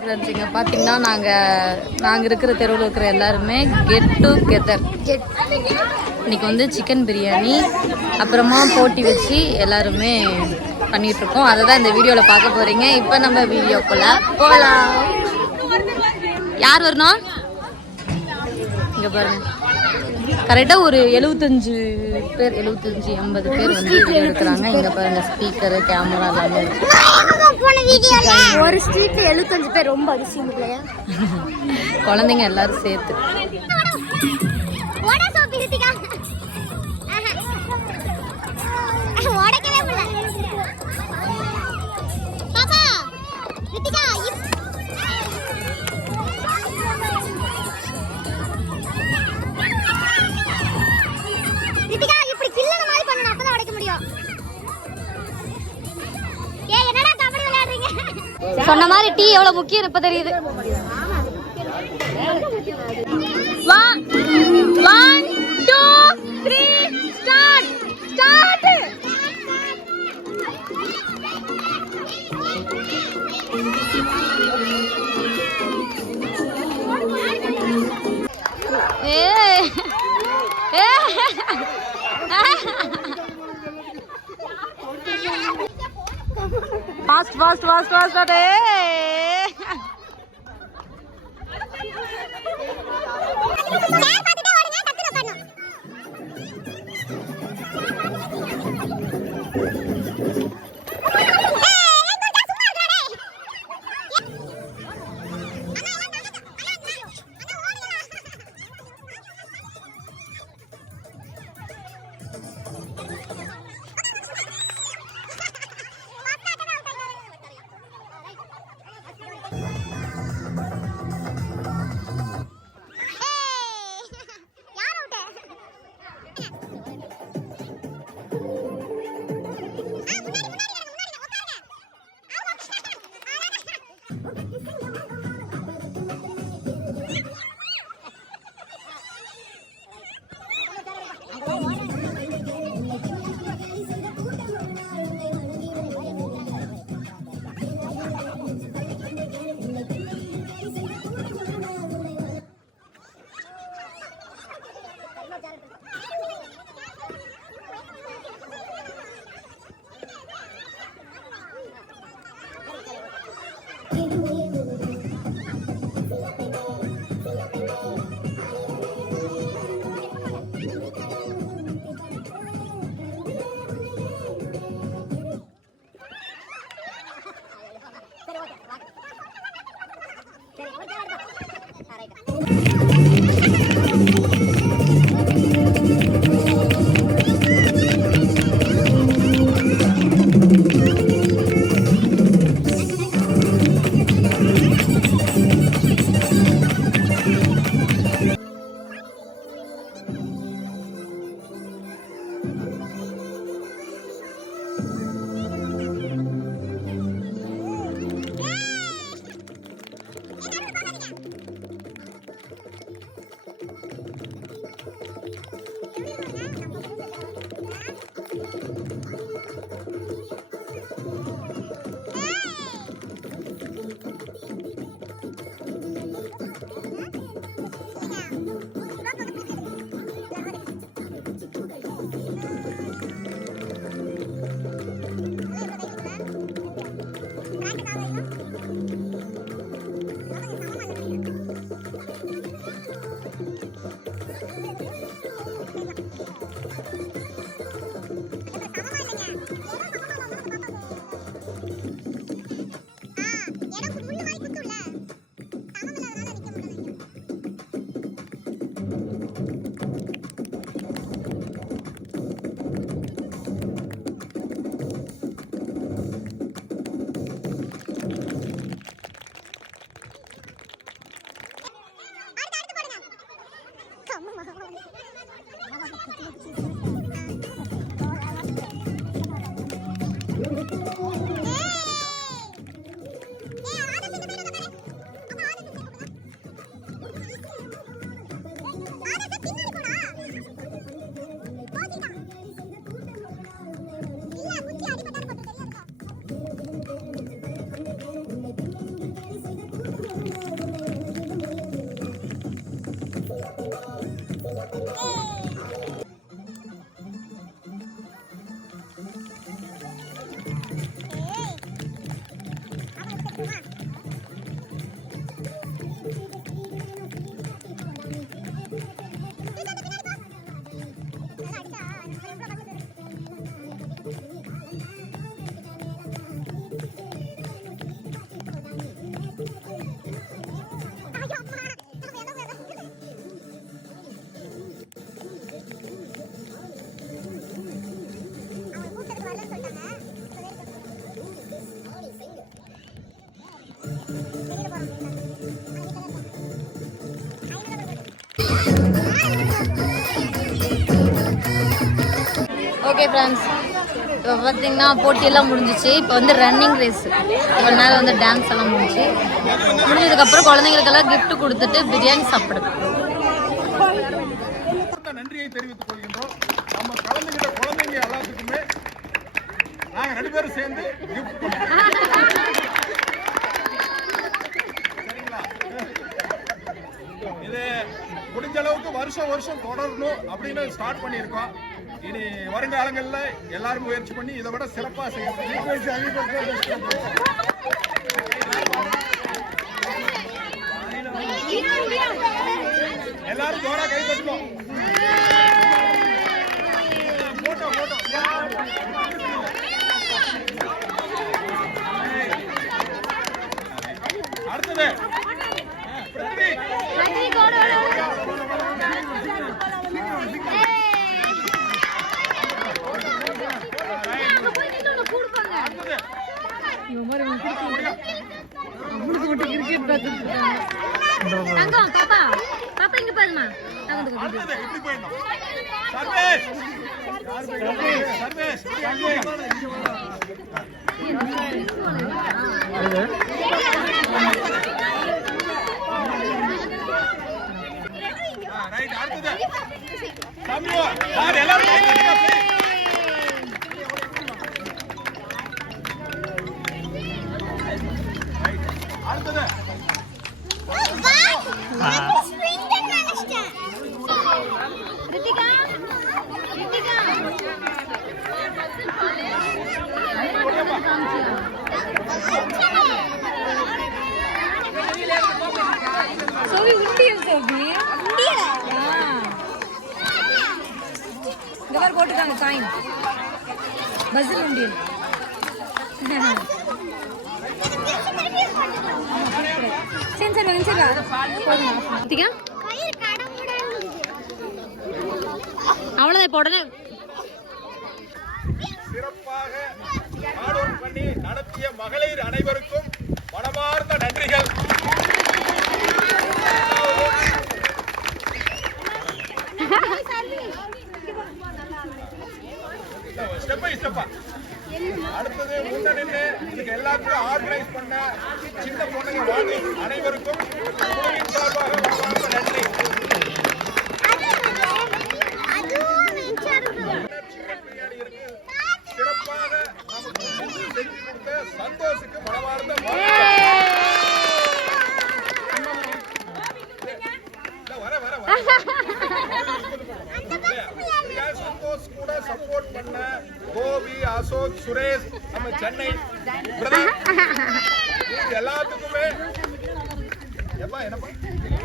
Friends பார்த்தீங்கன்னா நாங்கள் நாங்கள் இருக்கிற தெருவில் இருக்கிற எல்லாருமே கெட் டு கெதர் இன்னைக்கு வந்து சிக்கன் பிரியாணி அப்புறமா போட்டி வச்சு எல்லாருமே பண்ணிகிட்ருக்கோம் அதை தான் இந்த வீடியோவில் பார்க்க போகிறீங்க இப்போ நம்ம வீடியோக்குள்ள போகலாம். யார் வரணும்? இங்கே பாருங்கள் கரெக்டாக ஒரு எழுபத்தஞ்சு பேர் எழுபத்தஞ்சு எண்பது பேர் வந்து வீடியோ எடுக்கிறாங்க. இங்கே பாருங்க ஸ்பீக்கரு கேமரா எல்லாமே. ஒரு ஸ்ட்ரீட்ல எழுபத்தஞ்சு பேர் ரொம்ப அதிசயம் இல்லையா? குழந்தைங்க எல்லாரும் சேர்த்து. எவ்வளவு முக்கியம் இப்ப தெரியுது. One, fast two, three, start, ¡Oh! Okay friends இப்போ பார்த்தீங்கன்னா போட்டியெல்லாம் முடிஞ்சிச்சு. இப்போ வந்து ரன்னிங் ரேஸ் ஒரு நாள் வந்து டான்ஸ் எல்லாம் முடிஞ்சு. முடிஞ்சதுக்கப்புறம் குழந்தைங்களுக்கெல்லாம் கிஃப்ட் கொடுத்துட்டு பிரியாணி சாப்பிடுது நன்றியை தெரிவித்துக் கொள்கின்றோம். நம்ம கலந்துகிட்ட குழந்தைங்க எல்லாத்துக்குமே நாங்கள் ரெண்டு பேரும் சேர்ந்து கிஃப்ட் சரிங்களா? இது முடிஞ்ச அளவுக்கு வருஷம் வருஷம் தொடரணும் அப்படின்னு ஸ்டார்ட் பண்ணியிருக்கோம். இனி வருங்காலங்களில் எல்லாரும் முயற்சி பண்ணி இதை விட சிறப்பாக செய்யணும். எல்லாரும் ஜோரா கை தட்டணும் போட்டோ போட்டோ அடுத்தது பிருத்திவி. அடுத்தது தங்கம் பாப்பா பாப்பா இங்க பாருமா அடுத்தது போட்டுருக்காங்க காயின். பஸ்ஸில் உண்டியல் சரி சரி அவ்வளோதான் இப்போ உடனே சிறப்பாக பண்ணி நடத்திய மகளிர் அனைவருக்கும் மனமார்ந்த நன்றிகள். ஸ்டெப் பை ஸ்டெப்பா அடுத்தது முன்ன நின்று இதுக்கு ஆர்கனைஸ் பண்ண சின்ன பொண்ணுங்க வாங்கி அனைவருக்கும் குழுவின் சார்பாக நன்றி. சிறப்பாக நமக்கு செஞ்சு கொடுத்த சந்தோஷுக்கு மனமார்ந்த சுரேஷ் நம்ம சென்னை எல்லாத்துக்குமே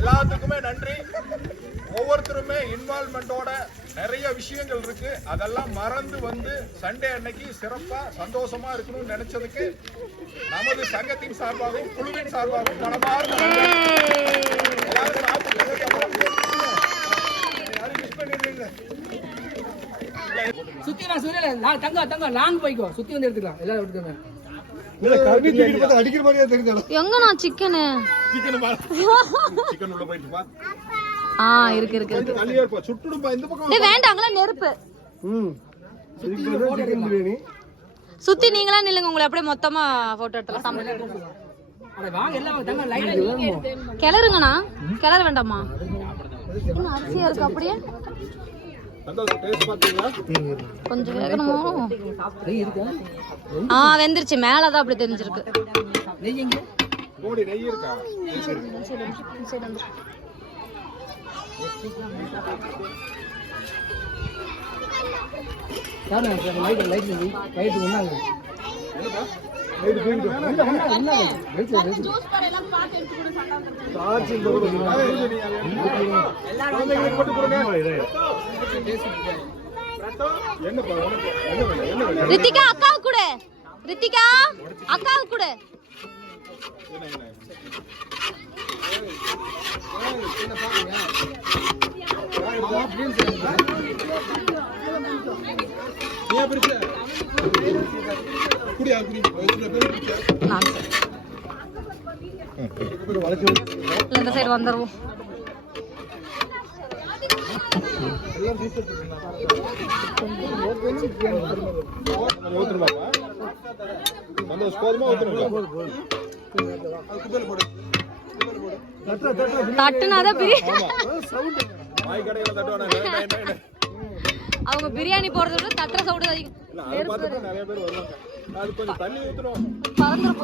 எல்லாத்துக்குமே நன்றி. ஒவ்வொருத்தருமே இன்வால்மெண்டோட நிறைய விஷயங்கள் இருக்கு. அதெல்லாம் மறந்து வந்து சண்டே அன்னைக்கு சிறப்பா சந்தோஷமா இருக்கணும்னு நினைச்சதுக்கு நமது சங்கத்தின் சார்பாகவும் குழுவின் சார்பாகவும் மனமார்ந்த நன்றி. எல்லாரும் சாப்பிட்டு அப்புறம் யாரும் மிஸ் பண்ணிடுறீங்க சுத்தி நான் சொல்லல தங்க தங்க லாங் போய்க்கோ சுத்தி வந்து எடுத்துக்கலாம். எல்லாரும் எடுத்துக்கோங்க. எங்கண்ணா சிக்கனு சிக்கன் சிக்கன் உள்ள போயிட்டு பா ஆ இருக்கு இருக்கு இருக்கு. தள்ளியே இருப்பா. சுட்டுடுப்பா இந்த பக்கம் டேய் வேண்டாங்களா நெருப்பு. சுத்தி நீங்களா நில்லுங்க உங்களை அப்படியே மொத்தமா போட்டோ எடுத்துலாம் சாப்பிடுங்க அட வாங்க எல்லாம் தங்க லைட் கிளறுங்கண்ணா. கிளற வேண்டாமா? அரிசியா இருக்கு அப்படியே? கொஞ்சம் வேகணுமோ ஆ வெந்துருச்சு மேலதான் அப்படி தெரிஞ்சிருக்கு லைட் லைட் லைட் ஒண்ணாங்க ரித்திகா அக்காவுக்கு கூட ரித்திகா அக்காவுக்கு கூட என்ன பாருங்க இந்த சைடு வந்துடுவோம் தட்டுனாதான் அவங்க பிரியாணி போடுறத விட தட்டுற சவுடு அதிகம். நிறைய பேர் வருவாங்க. Terima kasih telah menonton!